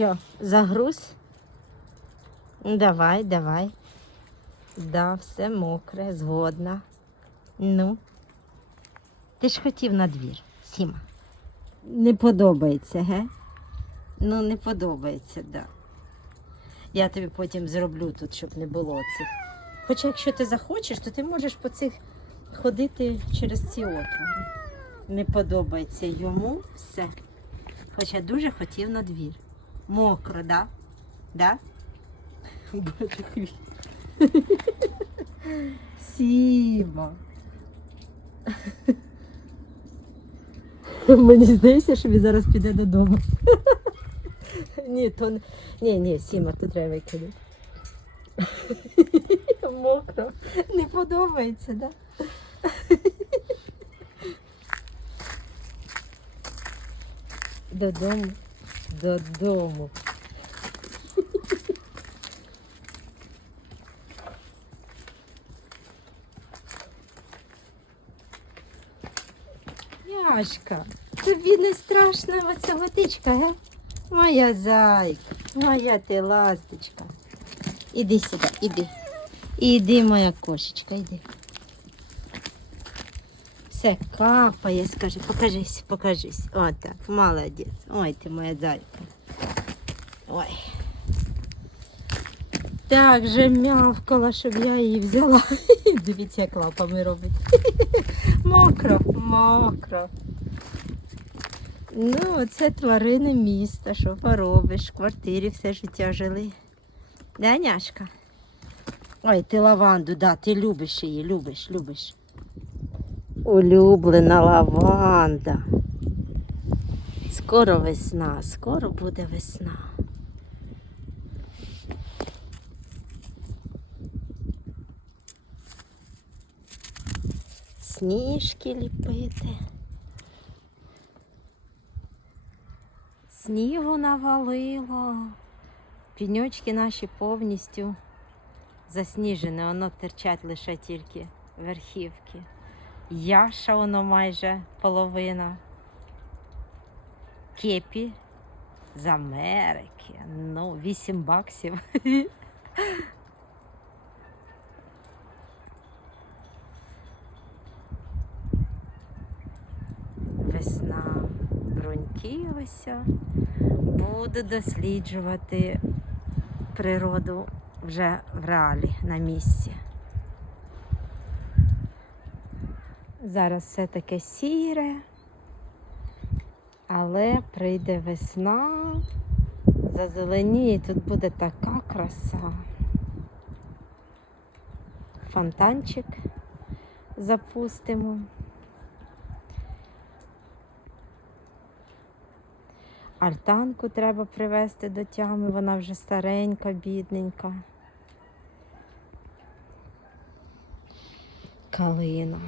Що, загруз? Давай, давай. Да, все мокре, згодна. Ну. Ти ж хотів на двір, Сіма. Не подобається, ге? Ну, не подобається, да. Я тобі потім зроблю тут, щоб не було цих. Хоча якщо ти захочеш, то ти можеш по цих ходити через ці отвори. Не подобається йому все. Хоча дуже хотів на двір. Мокро, да? Да? Боже мій. Сіма. Мені здається, що він зараз піде додому. Ні, то не- ні, ні, Сіма, тут треба викинути. Мокро. Не подобається, да? Додому. Додому. Яшка, тобі не страшна оця водичка, ге? Моя зайка, моя ти ласточка. Іди сюди, іди. Іди, моя кошечка, іди. Все капає, скажи, покажись, покажись. Отак, молодець. Ой, ти моя зайка. Ой. Так же мявкала, щоб я її взяла. Дивіться, як лапами робить. Мокро, мокро. Ну, це тварини міста, що поробиш, в квартирі все життя жили. Да, няшка? Ой, ти лаванду, да, ти любиш її, любиш, любиш. Улюблена лаванда. Скоро весна, скоро буде весна. Сніжки ліпити. Снігу навалило. Піньочки наші повністю засніжені, воно терчать лише тільки верхівки. Яша воно майже половина. Кепі з Америки. Ну, 8 баксів. Весна брунькілася. Буду досліджувати природу вже в реалі на місці. Зараз все таке сіре, але прийде весна, зазеленіє, тут буде така краса. Фонтанчик запустимо. Артанку треба привезти до тями, вона вже старенька, бідненька. Калина.